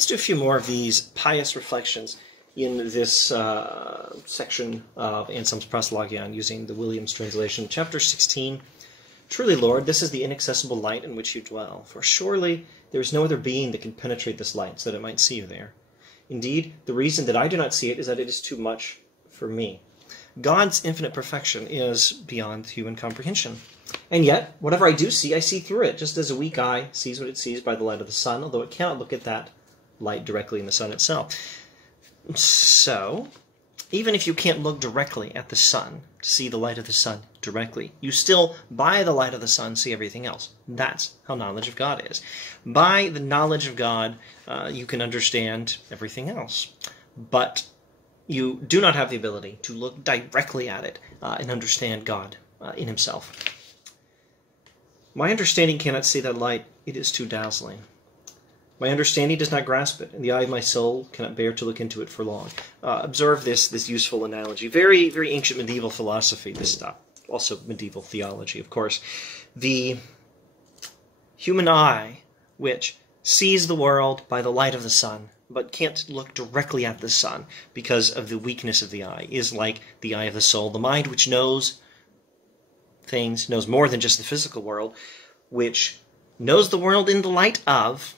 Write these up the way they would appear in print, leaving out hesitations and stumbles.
Let's do a few more of these pious reflections in this section of Anselm's Proslogion using the Williams translation. Chapter 16. Truly, Lord, this is the inaccessible light in which you dwell, for surely there is no other being that can penetrate this light so that it might see you there. Indeed, the reason that I do not see it is that it is too much for me. God's infinite perfection is beyond human comprehension. And yet, whatever I do see, I see through it, just as a weak eye sees what it sees by the light of the sun, although it cannot look at that light directly in the sun itself. So, even if you can't look directly at the sun to see the light of the sun directly, you still, by the light of the sun, see everything else. That's how knowledge of God is. By the knowledge of God, you can understand everything else. But you do not have the ability to look directly at it and understand God in himself. My understanding cannot see that light. It is too dazzling. My understanding does not grasp it, and the eye of my soul cannot bear to look into it for long. Observe this useful analogy. Very, very ancient medieval philosophy, this stuff. Also medieval theology, of course. The human eye, which sees the world by the light of the sun, but can't look directly at the sun because of the weakness of the eye, is like the eye of the soul. The mind, which knows things, knows more than just the physical world, which knows the world in the light of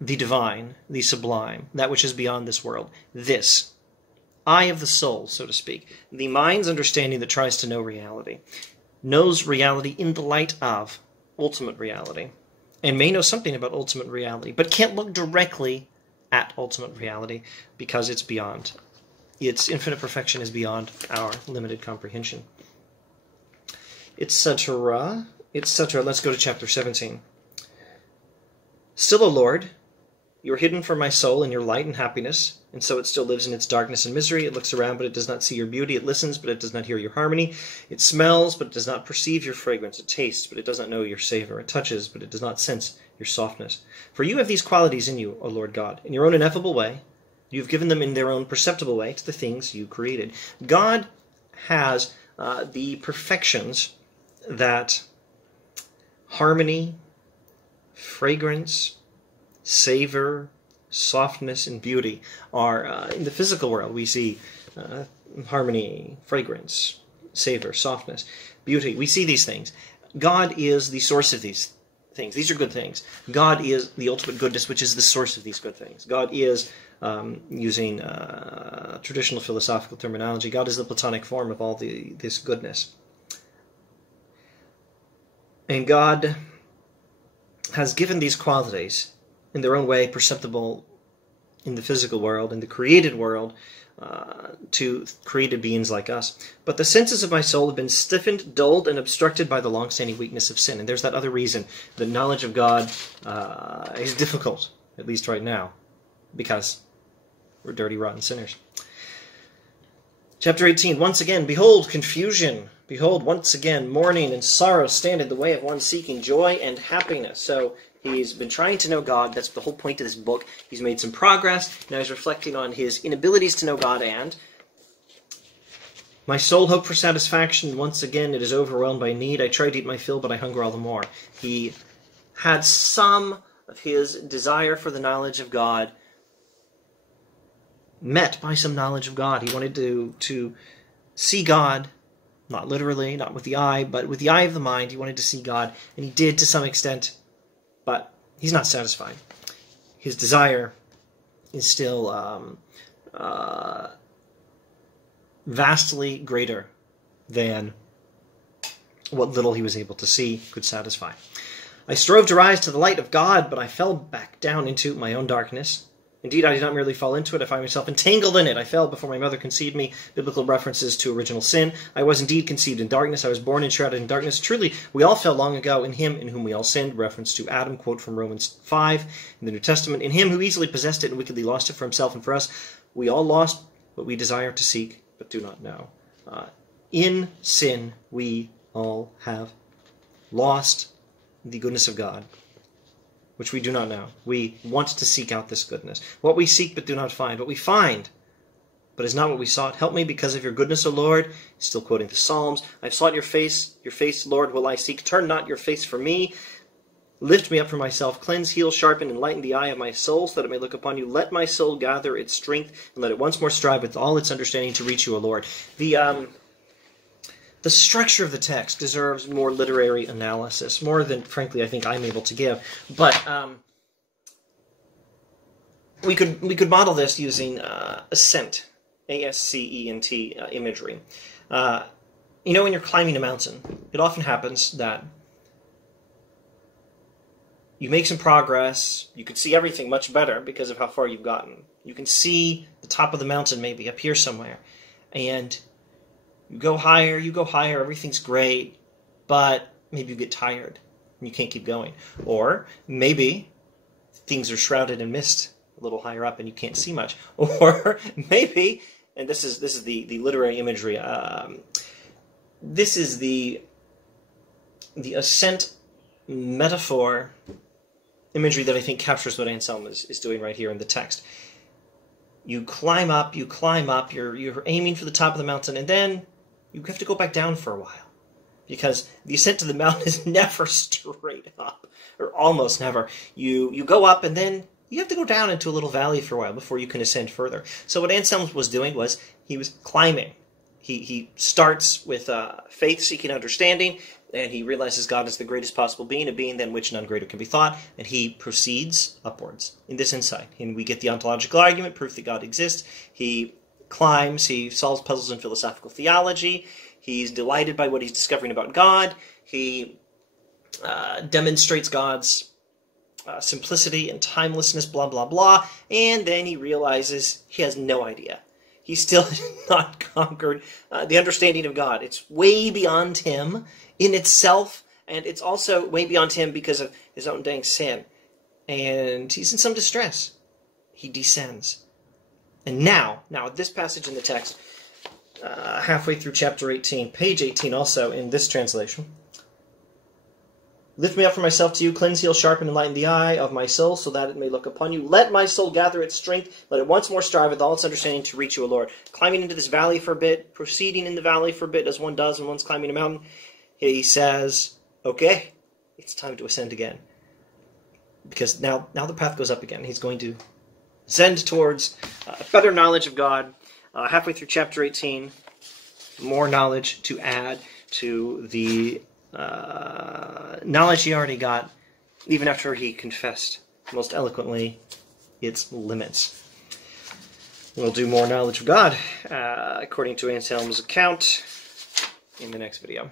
the divine, the sublime, that which is beyond this world. This eye of the soul, so to speak, the mind's understanding that tries to know reality, knows reality in the light of ultimate reality, and may know something about ultimate reality, but can't look directly at ultimate reality because it's beyond. Its infinite perfection is beyond our limited comprehension. Etc. Let's go to chapter 17. Still, O Lord, you are hidden from my soul in your light and happiness, and so it still lives in its darkness and misery. It looks around, but it does not see your beauty. It listens, but it does not hear your harmony. It smells, but it does not perceive your fragrance. It tastes, but it does not know your savor. It touches, but it does not sense your softness. For you have these qualities in you, O Lord God, in your own ineffable way. You have given them in their own perceptible way to the things you created. God has the perfections that harmony, fragrance, savor, softness, and beauty are in the physical world. We see harmony, fragrance, savor, softness, beauty. We see these things. God is the source of these things. These are good things. God is the ultimate goodness, which is the source of these good things. God is, using traditional philosophical terminology, God is the Platonic form of all this goodness. And God has given these qualities in their own way perceptible in the physical world, in the created world, to created beings like us. But the senses of my soul have been stiffened, dulled, and obstructed by the long-standing weakness of sin. And there's that other reason. The knowledge of God is difficult, at least right now, because we're dirty, rotten sinners. Chapter 18, once again, behold, confusion. Behold, once again, mourning and sorrow stand in the way of one seeking joy and happiness. So he's been trying to know God. That's the whole point of this book. He's made some progress. Now he's reflecting on his inabilities to know God. And my soul hoped for satisfaction. Once again, it is overwhelmed by need. I tried to eat my fill, but I hunger all the more. He had some of his desire for the knowledge of God met by some knowledge of God. He wanted to see God, not literally, not with the eye, but with the eye of the mind. He wanted to see God, and he did to some extent, but he's not satisfied. His desire is still vastly greater than what little he was able to see could satisfy. I strove to rise to the light of God, but I fell back down into my own darkness. Indeed, I did not merely fall into it, I find myself entangled in it. I fell before my mother conceived me. Biblical references to original sin. I was indeed conceived in darkness. I was born enshrouded in darkness. Truly, we all fell long ago in him in whom we all sinned. Reference to Adam, quote from Romans 5 in the New Testament. In him who easily possessed it and wickedly lost it for himself and for us. We all lost what we desire to seek, but do not know. In sin, we all have lost the goodness of God, which we do not know. We want to seek out this goodness. What we seek but do not find. What we find but is not what we sought. Help me because of your goodness, O Lord. Still quoting the Psalms. I've sought your face, Lord, will I seek. Turn not your face from me. Lift me up from myself, cleanse, heal, sharpen, and lighten the eye of my soul, so that it may look upon you. Let my soul gather its strength, and let it once more strive with all its understanding to reach you, O Lord. The structure of the text deserves more literary analysis, more than, frankly, I think I'm able to give. But we could model this using Ascent, A-S-C-E-N-T imagery. You know, when you're climbing a mountain, it often happens that you make some progress, you can see everything much better because of how far you've gotten. You can see the top of the mountain maybe up here somewhere. And you go higher, everything's great, but maybe you get tired and you can't keep going. Or maybe things are shrouded in mist a little higher up and you can't see much. Or maybe, and this is the literary imagery, this is the ascent metaphor imagery that I think captures what Anselm is doing right here in the text. You climb up, you're aiming for the top of the mountain, and then you have to go back down for a while. Because the ascent to the mountain is never straight up, or almost never. You go up, and then you have to go down into a little valley for a while before you can ascend further. So what Anselm was doing was he was climbing. He starts with faith seeking understanding, and he realizes God is the greatest possible being, a being than which none greater can be thought, and he proceeds upwards in this insight. And we get the ontological argument, proof that God exists. He climbs, he solves puzzles in philosophical theology, he's delighted by what he's discovering about God, he demonstrates God's simplicity and timelessness, blah, blah, blah, and then he realizes he has no idea. He still has not conquered the understanding of God. It's way beyond him in itself, and it's also way beyond him because of his own dang sin. And he's in some distress. He descends. And now this passage in the text, halfway through chapter 18, page 18 also in this translation, lift me up from myself to you, cleanse, heal, sharpen, and lighten the eye of my soul, so that it may look upon you. Let my soul gather its strength, let it once more strive with all its understanding to reach you, O Lord. Climbing into this valley for a bit, proceeding in the valley for a bit, as one does when one's climbing a mountain, he says, okay, it's time to ascend again. Because now the path goes up again. He's going to ascend towards better knowledge of God. Halfway through chapter 18, more knowledge to add to the knowledge he already got, even after he confessed most eloquently its limits. We'll do more knowledge of God, according to Anselm's account, in the next video.